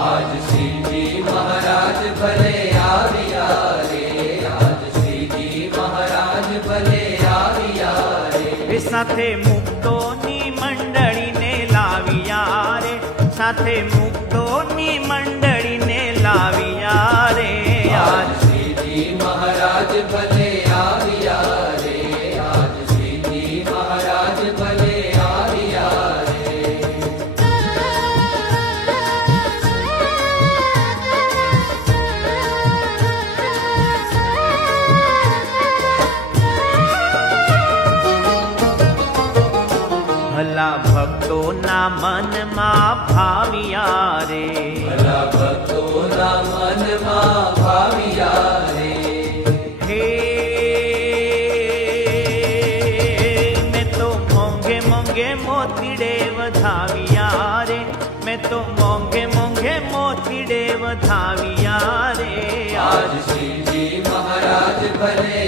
आज श्रीजी महाराज भले आविया रे, आज श्रीजी महाराज भले आविया रे। साथे मुक्तोनी मंडळीने लाविया रे, साथे मुक्तोनी मंडळीने लाविया रे। आज श्रीजी महाराज भले आविया रे, आज श्रीजी महाराज भले आविया रे। भला भक्तोना मनमा भाविया रे, भला भक्तोना मनमा भाविया रे। हे मैं तो मोंघे मोंघे मोतीडे वधाविया रे, मैं तो मोंघे मोंघे मोतीडे वधाविया रे। आज श्रीजी महाराज भले